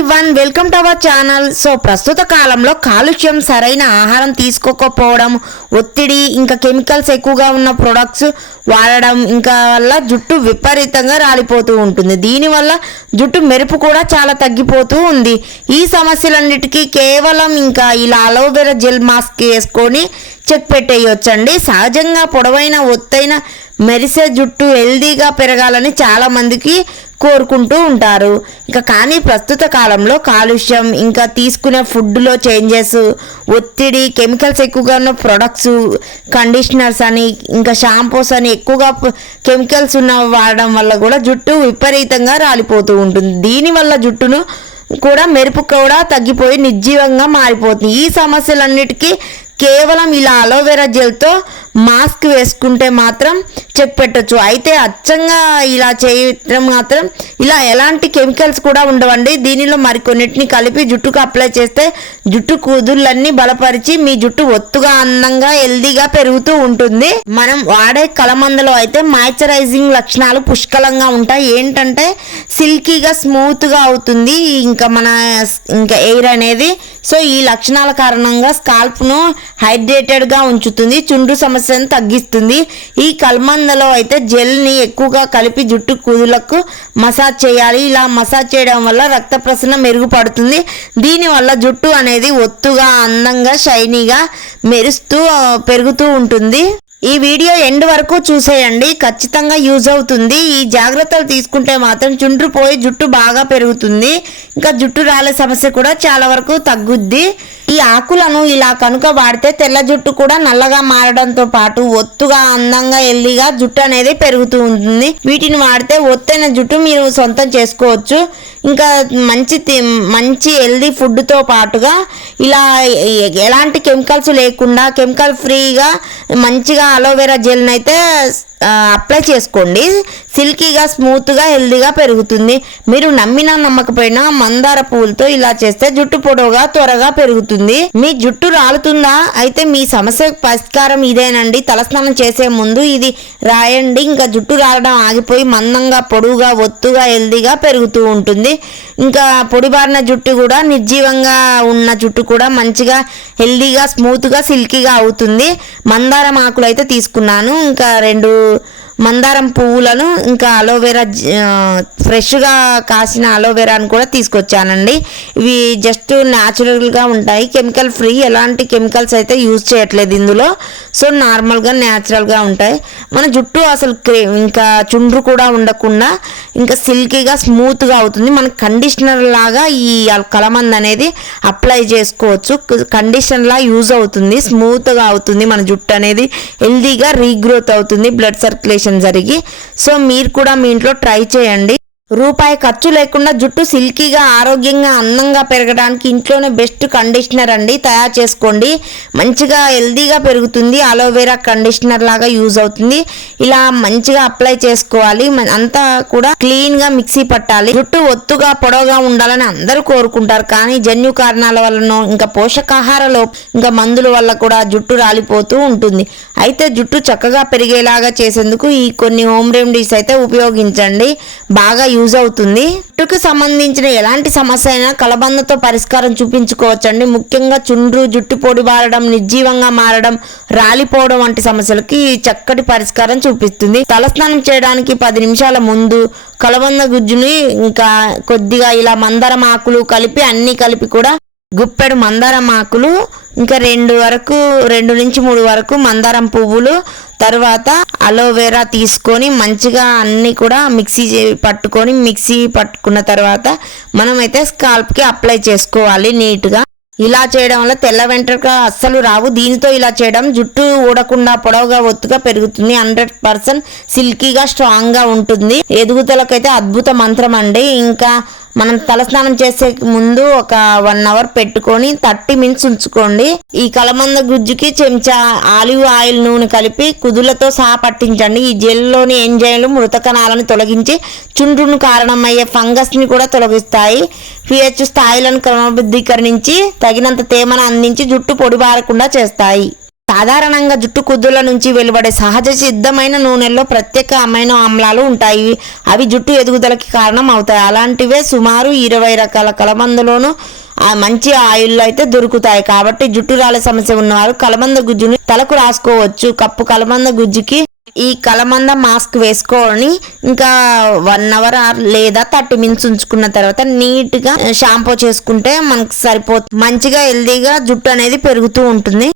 Everyone, welcome to our channel. So ప్రస్తుత కాలంలో కాలుష్యం, సరైన ఆహారం తీసుకోకపోవడం, ఒత్తిడి, ఇంకా కెమికల్స్ ఎక్కువగా ఉన్న ప్రొడక్ట్స్ వాడడం ఇంకా వల్ల జుట్టు విపరీతంగా రాలిపోతూ ఉంటుంది. దీనివల్ల జుట్టు మెరుపు కూడా చాలా తగ్గిపోతూ ఉంది. ఈ సమస్యలన్నిటికీ కేవలం ఇంకా ఇలా అలోవెరా జెల్ మాస్క్ వేసుకొని చెక్ పెట్టేయొచ్చండి. సహజంగా పొడవైన, ఒత్తైన, మెరిసే జుట్టు హెల్దీగా పెరగాలని చాలామందికి కోరుకుంటూ ఉంటారు. కానీ ప్రస్తుత కాలంలో కాలుష్యం, ఇంకా తీసుకునే ఫుడ్లో చేంజెస్, ఒత్తిడి, కెమికల్స్ ఎక్కువగా ఉన్న ప్రొడక్ట్స్, కండిషనర్స్ అని, ఇంకా షాంపూస్ అని ఎక్కువగా కెమికల్స్ ఉన్న వాడడం వల్ల కూడా జుట్టు విపరీతంగా రాలిపోతూ ఉంటుంది. దీనివల్ల జుట్టును కూడా మెరుపు కూడా తగ్గిపోయి నిర్జీవంగా మారిపోతుంది. ఈ సమస్యలన్నిటికీ కేవలం ఇలా అలోవెరా జెల్తో మాస్క్ వేసుకుంటే మాత్రం చెక్ పెట్టచ్చు. అయితే అచ్చంగా ఇలా చేయడం మాత్రం ఇలా ఎలాంటి కెమికల్స్ కూడా ఉండవండి. దీనిలో మరికొన్నిటిని కలిపి జుట్టుకు అప్లై చేస్తే జుట్టు కుదుళ్ళన్నీ బలపరిచి మీ జుట్టు ఒత్తుగా, అందంగా, హెల్దీగా పెరుగుతూ ఉంటుంది. మనం వాడే కలమందలో అయితే మాయిశ్చరైజింగ్ లక్షణాలు పుష్కలంగా ఉంటాయి. ఏంటంటే సిల్కీగా, స్మూత్గా అవుతుంది ఇంకా ఎయిర్ అనేది. సో ఈ లక్షణాల కారణంగా స్కాల్ప్ను హైడ్రేటెడ్గా ఉంచుతుంది, చుండ్రు సమస్యను తగ్గిస్తుంది. ఈ కల్మందలో అయితే జెల్ని ఎక్కువగా కలిపి జుట్టు కుదులకు మసాజ్ చేయాలి. ఇలా మసాజ్ చేయడం వల్ల రక్త ప్రసరణ మెరుగుపడుతుంది. దీనివల్ల జుట్టు అనేది ఒత్తుగా, అందంగా, షైనీగా మెరుస్తూ పెరుగుతూ ఉంటుంది. ఈ వీడియో ఎండ్ వరకు చూసేయండి, ఖచ్చితంగా యూజ్ అవుతుంది. ఈ జాగ్రత్తలు తీసుకుంటే మాత్రం చుండ్రు పోయి జుట్టు బాగా పెరుగుతుంది. ఇంకా జుట్టు రాలే సమస్య కూడా చాలా వరకు తగ్గుద్ది. ఈ ఆకులను ఇలా కనుక వాడితే తెల్ల జుట్టు కూడా నల్లగా మారడంతో పాటు ఒత్తుగా, అందంగా, హెల్దీగా జుట్టు అనేది పెరుగుతూ ఉంటుంది. వీటిని వాడితే ఒత్తైన జుట్టు మీరు సొంతం చేసుకోవచ్చు. ఇంకా మంచి హెల్దీ ఫుడ్తో పాటుగా ఇలా ఎలాంటి కెమికల్స్ లేకుండా కెమికల్ ఫ్రీగా మంచిగా అలోవెరా జెల్ని అయితే అప్లై చేసుకోండి. సిల్కీగా, స్మూత్గా, హెల్దీగా పెరుగుతుంది. మీరు నమ్మినా నమ్మకపోయినా మందార పువ్వులతో ఇలా చేస్తే జుట్టు పొడవుగా, త్వరగా పెరుగుతుంది. మీ జుట్టు రాలుతుందా? అయితే మీ సమస్య పరిష్కారం ఇదేనండి. తలస్నానం చేసే ముందు ఇది రాయండి. ఇంకా జుట్టు రాలడం ఆగిపోయి మందంగా, పొడవుగా, ఒత్తుగా, హెల్దీగా పెరుగుతూ ఉంటుంది. ఇంకా పొడిబారిన జుట్టు కూడా, నిర్జీవంగా ఉన్న జుట్టు కూడా మంచిగా, హెల్దీగా, స్మూత్గా, సిల్కీగా అవుతుంది. మందారం ఆకులు అయితే తీసుకున్నాను. ఇంకా 2 మందారం పువ్వులను, ఇంకా అలోవెరా, ఫ్రెష్గా కాసిన అలోవెరాను కూడా తీసుకొచ్చానండి. ఇవి జస్ట్ న్యాచురల్గా ఉంటాయి, కెమికల్ ఫ్రీ, ఎలాంటి కెమికల్స్ అయితే యూజ్ చేయట్లేదు ఇందులో. సో నార్మల్గా న్యాచురల్గా ఉంటాయి. మన జుట్టు అసలు ఇంకా చుండ్రు కూడా ఉండకుండా ఇంకా సిల్కీగా, స్మూత్గా అవుతుంది. మన కండిషనర్ లాగా ఈ కలమంద అనేది అప్లై చేసుకోవచ్చు. కండిషనర్లా యూజ్ అవుతుంది, స్మూత్గా అవుతుంది. మన జుట్టు అనేది హెల్దీగా రీగ్రోత్ అవుతుంది, బ్లడ్ సర్క్యులేషన్ జరిగి. సో మీరు కూడా మీ ఇంట్లో ట్రై చేయండి. రూపాయి ఖర్చు లేకుండా జుట్టు సిల్కీగా, ఆరోగ్యంగా, అందంగా పెరగడానికి ఇంట్లోనే బెస్ట్ కండిషనర్ అండి. తయారు చేసుకోండి, మంచిగా హెల్దీగా పెరుగుతుంది. అలోవెరా కండిషనర్ లాగా యూజ్ అవుతుంది. ఇలా మంచిగా అప్లై చేసుకోవాలి. అంతా కూడా క్లీన్గా మిక్సీ పట్టాలి. జుట్టు ఒత్తుగా, పొడవుగా ఉండాలని అందరూ కోరుకుంటారు. కానీ జన్యు కారణాల వలన, ఇంకా పోషకాహార ఇంకా మందుల వల్ల కూడా జుట్టు రాలిపోతూ ఉంటుంది. అయితే జుట్టు చక్కగా పెరిగేలాగా చేసేందుకు ఈ కొన్ని హోమ్ రెమెడీస్ అయితే ఉపయోగించండి, బాగా యూజ్ అవుతుంది. జుట్టుకు సంబంధించిన ఎలాంటి సమస్య అయినా కలబందతో పరిష్కారం చూపించుకోవచ్చండి. ముఖ్యంగా చుండ్రు, జుట్టు పొడిబారడం, నిర్జీవంగా మారడం, రాలిపోవడం వంటి సమస్యలకి చక్కటి పరిష్కారం చూపిస్తుంది. తలస్నానం చేయడానికి 10 నిమిషాల ముందు కలబంద గుజ్జుని ఇంకా కొద్దిగా ఇలా మందారం ఆకులు కలిపి, అన్ని కలిపి కూడా గుప్పెడు మందారం ఆకులు, ఇంకా 2 నుంచి 3 వరకు మందారం పువ్వులు, తర్వాత అలోవెరా తీసుకొని మంచిగా అన్నీ కూడా మిక్సీ పట్టుకున్న తర్వాత మనమైతే స్కాల్ప్కి అప్లై చేసుకోవాలి నీట్గా. ఇలా చేయడం వల్ల తెల్ల వెంట్రుకలు అస్సలు రావు. దీనితో ఇలా చేయడం జుట్టు ఊడకుండా, పొడవుగా, ఒత్తుగా పెరుగుతుంది. 100% సిల్కీగా, స్ట్రాంగ్గా ఉంటుంది. ఎదుగుదలకైతే అద్భుత మంత్రం అండి. ఇంకా మనం తలస్నానం చేసే ముందు ఒక 1 అవర్ పెట్టుకొని 30 మినిట్స్ ఉంచుకోండి. ఈ కలమంద గుజ్జుకి చెంచా ఆలివ్ ఆయిల్ నూనె కలిపి కుదులతో సహా పట్టించండి. ఈ జెల్లోని ఎంజైమ్లు మృత కణాలను తొలగించి చుండ్రును కారణమయ్యే ఫంగస్ని కూడా తొలగిస్తాయి. pH స్థాయిలను క్రమబద్ధీకరించి తగినంత తేమను అందించి జుట్టు పొడిబారకుండా చేస్తాయి. సాధారణంగా జుట్టు కుదుల నుంచి వెలువడే సహజ సిద్ధమైన నూనెల్లో ప్రత్యేక అమైనో ఆమ్లాలు ఉంటాయి. అవి జుట్టు ఎదుగుదలకి కారణం అవుతాయి. అలాంటివే సుమారు 20 రకాల కలమందలోనూ మంచి ఆయిల్ అయితే దొరుకుతాయి. కాబట్టి జుట్టు రాలే సమస్య ఉన్నవారు కలమంద గుజ్జుని తలకు రాసుకోవచ్చు. కప్పు కలమంద గుజ్జుకి ఈ కలమంద మాస్క్ వేసుకొని ఇంకా 1 అవర్ లేదా 30 మినిట్స్ ఉంచుకున్న తర్వాత నీట్ గా షాంపూ చేసుకుంటే మనకు సరిపోతుంది. మంచిగా హెల్దీగా జుట్టు అనేది పెరుగుతూ ఉంటుంది.